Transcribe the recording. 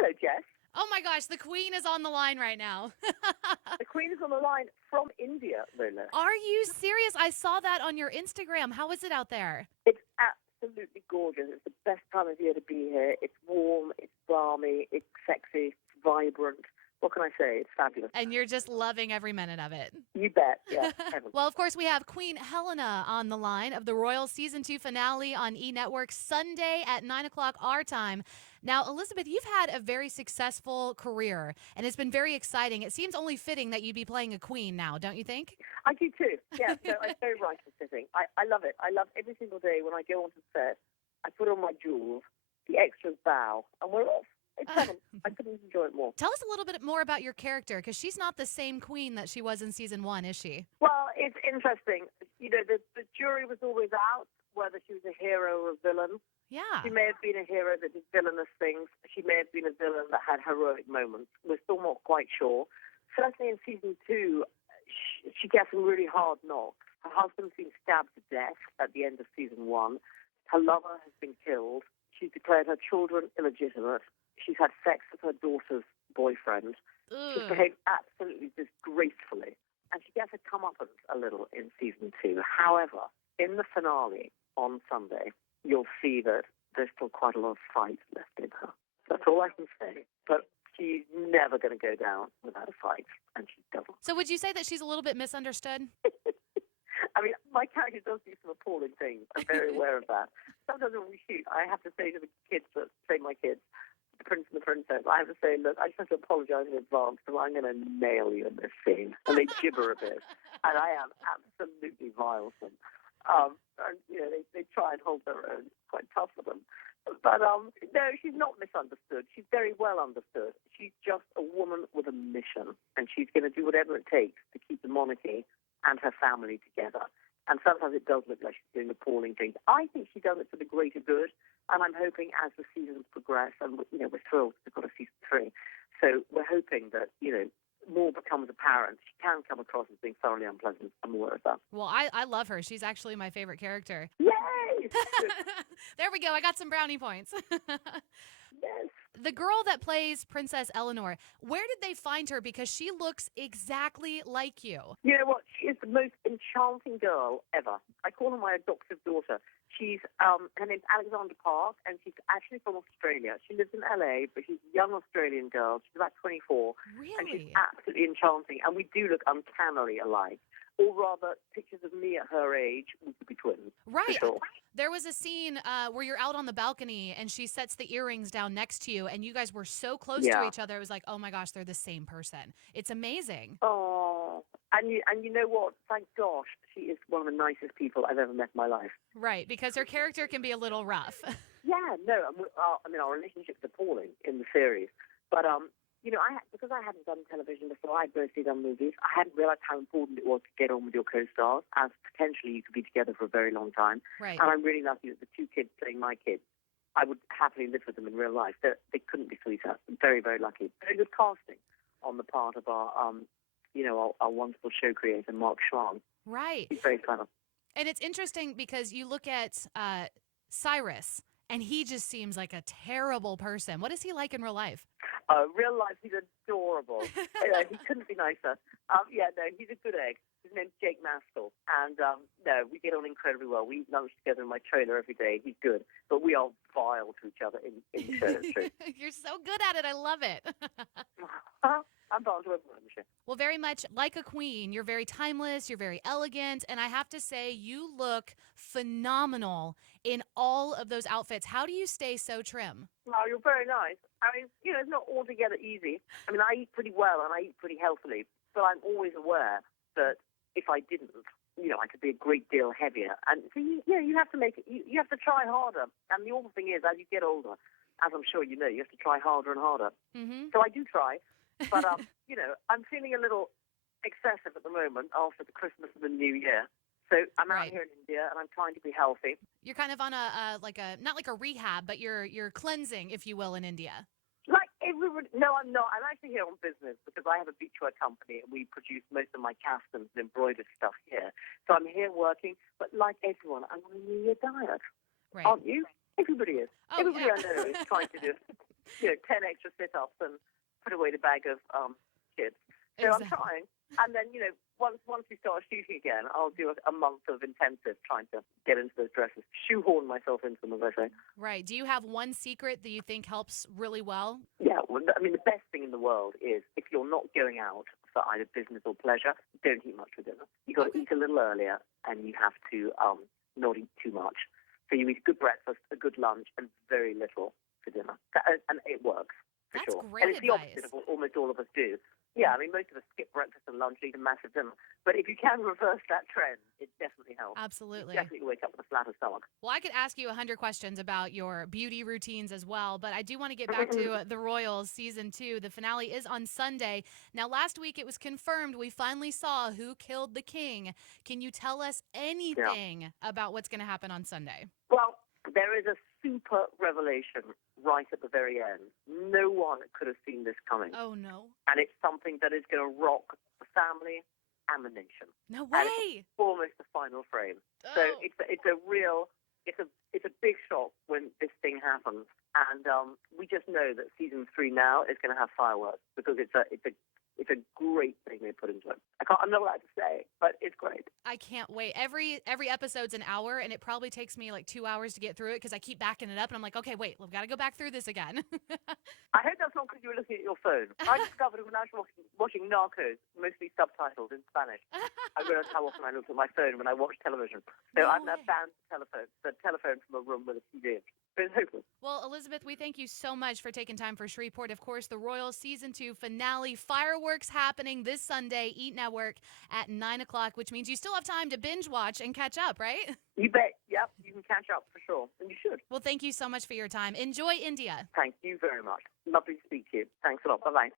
Hello, Jess. Oh my gosh, the Queen is on the line right now. The Queen is on the line from India, Lola. Are you serious? I saw that on your Instagram. How is it out there? It's absolutely gorgeous. It's the best time of year to be here. It's warm, it's balmy, it's sexy, it's vibrant. What can I say? It's fabulous. And you're just loving every minute of it. You bet, yeah. Well, of course, we have Queen Helena on the line of the Royal Season 2 finale on E! Network Sunday at 9 o'clock our time. Now, Elizabeth, you've had a very successful career, and it's been very exciting. It seems only fitting that you'd be playing a queen now, don't you think? I do too. Yeah, no, I'm very right in sitting. I love it. I love every single day when I go onto set, I put on my jewels, the extras bow, and we're off. It's heaven. I couldn't enjoy it more. Tell us a little bit more about your character, because she's not the same queen that she was in season 1, is she? Well, it's interesting. You know, the jury was always out whether she was a hero or a villain. Yeah. She may have been a hero that did villainous things. She may have been a villain that had heroic moments. We're still not quite sure. Certainly in season 2, she gets some really hard knocks. Her husband's been stabbed to death at the end of season 1. Her lover has been killed. She's declared her children illegitimate. She's had sex with her daughter's boyfriend. Ugh. She's behaved absolutely disgracefully. And she gets a comeuppance a little in season 2. However, in the finale on Sunday, you'll see that there's still quite a lot of fight left in her. That's all I can say. But she's never going to go down without a fight, and she doesn't. So would you say that she's a little bit misunderstood? I mean, my character does do some appalling things. I'm very aware of that. Sometimes when we shoot, I have to say to the kids that play my kids, the prince and the princess, I have to say, look, I just have to apologize in advance because I'm going to nail you in this scene. And they gibber a bit. And I am absolutely vile to them. And, you know, they try and hold their own. It's quite tough for them. But, no, she's not misunderstood. She's very well understood. She's just a woman with a mission. And she's going to do whatever it takes to keep the monarchy and her family together. And sometimes it does look like she's doing appalling things. I think she does it for the greater good. And I'm hoping as the seasons progress, and, you know, we're thrilled we've got a season 3. So we're hoping that, you know, more becomes apparent. She can come across as being thoroughly unpleasant. I'm aware of that. Well, I love her. She's actually my favorite character. Yay! There we go. I got some brownie points. Yes. The girl that plays Princess Eleanor, where did they find her? Because she looks exactly like you. You know what? She is the most enchanting girl ever. I call her my adoptive daughter. She's, her name's Alexandra Park, and she's actually from Australia. She lives in LA, but she's a young Australian girl. She's about 24. Really? And she's absolutely enchanting. And we do look uncannily alike. Or rather, pictures of me at her age, we could be twins. Right. For sure. There was a scene where you're out on the balcony and she sets the earrings down next to you and you guys were so close to each other. It was like, oh my gosh, they're the same person. It's amazing. Oh, and you know what? Thank gosh, she is one of the nicest people I've ever met in my life. Right, because her character can be a little rough. Yeah, no, I mean, our relationship's appalling in the series. But, you know, because I hadn't done television before, I'd mostly done movies, I hadn't realized how important it was to get on with your co-stars, as potentially you could be together for a very long time. Right. And I'm really lucky that the 2 kids playing my kids, I would happily live with them in real life. They couldn't be sweeter. Very, very lucky. Very good casting on the part of our, you know, our wonderful show creator, Mark Schwan. Right. He's very clever. And it's interesting because you look at Cyrus, and he just seems like a terrible person. What is he like in real life? Real life, he's adorable. He couldn't be nicer. He's a good egg. His name's Jake Maskell. And, no, we get on incredibly well. We lunch together in my trailer every day. He's good. But we are vile to each other in the show. It's true. You're so good at it. I love it. I'm vile to everyone in the show. Well, very much like a queen. You're very timeless. You're very elegant. And I have to say, you look phenomenal in all of those outfits. How do you stay so trim? Oh, you're very nice. I mean, you know, it's not altogether easy. I mean, I eat pretty well and I eat pretty healthily. But I'm always aware that if I didn't, you know, I could be a great deal heavier. And so, you have to make it, you have to try harder. And the awful thing is, as you get older, as I'm sure you know, you have to try harder and harder. Mm-hmm. So I do try. But, you know, I'm feeling a little excessive at the moment after the Christmas and the New Year. So I'm out here in India and I'm trying to be healthy. You're kind of on not like a rehab, but you're cleansing, if you will, in India. Like everybody, no, I'm not. I'm actually here on business because I have a beachwear company and we produce most of my caftans and embroidered stuff here. So I'm here working, but like everyone, I'm on a New Year diet. Right. Aren't you? Everybody is. Oh, Everybody yeah. I know is trying to do it. 10 extra sit-ups and put away the bag of chips. So Exactly. I'm trying. And then, once we start shooting again, I'll do a month of intensive trying to get into those dresses, shoehorn myself into them, as I say. Right. Do you have one secret that you think helps really well? Yeah, well, I mean, the best thing in the world is if you're not going out for either business or pleasure, don't eat much for dinner. You've got to eat a little earlier, and you have to not eat too much. So you eat a good breakfast, a good lunch, and very little for dinner. And it works, for That's sure. great And it's the advice. opposite of what almost all of us do. Yeah, I mean, most of us skip breakfast and lunch, eat a massive dinner. But if you can reverse that trend, it definitely helps. Absolutely. You definitely wake up with a flatter stomach. Well, I could ask you 100 questions about your beauty routines as well, but I do want to get back to The Royals Season 2. The finale is on Sunday. Now, last week it was confirmed we finally saw who killed the king. Can you tell us anything about what's going to happen on Sunday? Well, there is a super revelation right at the very end. No one could have seen this coming. Oh, no. And it's something that is going to rock the family and the nation. No And way. it's almost the final frame. Oh. So it's a big shock when this thing happens. And we just know that season 3 now is going to have fireworks because it's a great thing they put into it. I'm not allowed to say, but it's great. I can't wait. Every episode's an hour, and it probably takes me like 2 hours to get through it because I keep backing it up, and I'm like, okay, wait, we've got to go back through this again. I hope that's not because you were looking at your phone. I discovered when I was watching Narcos, mostly subtitled in Spanish, I realized how often I looked at my phone when I watched television. So No I've now way. banned the telephone from a room with a TV. But it's hopeless. Well, Elizabeth, we thank you so much for taking time for Shreveport. Of course, the Royals Season 2 finale, fireworks happening this Sunday, Eat Network at 9 o'clock, which means you still have time to binge watch and catch up, right? You bet. Yep, you can catch up for sure. And you should. Well, thank you so much for your time. Enjoy India. Thank you very much. Lovely to speak to you. Thanks a lot. Bye-bye.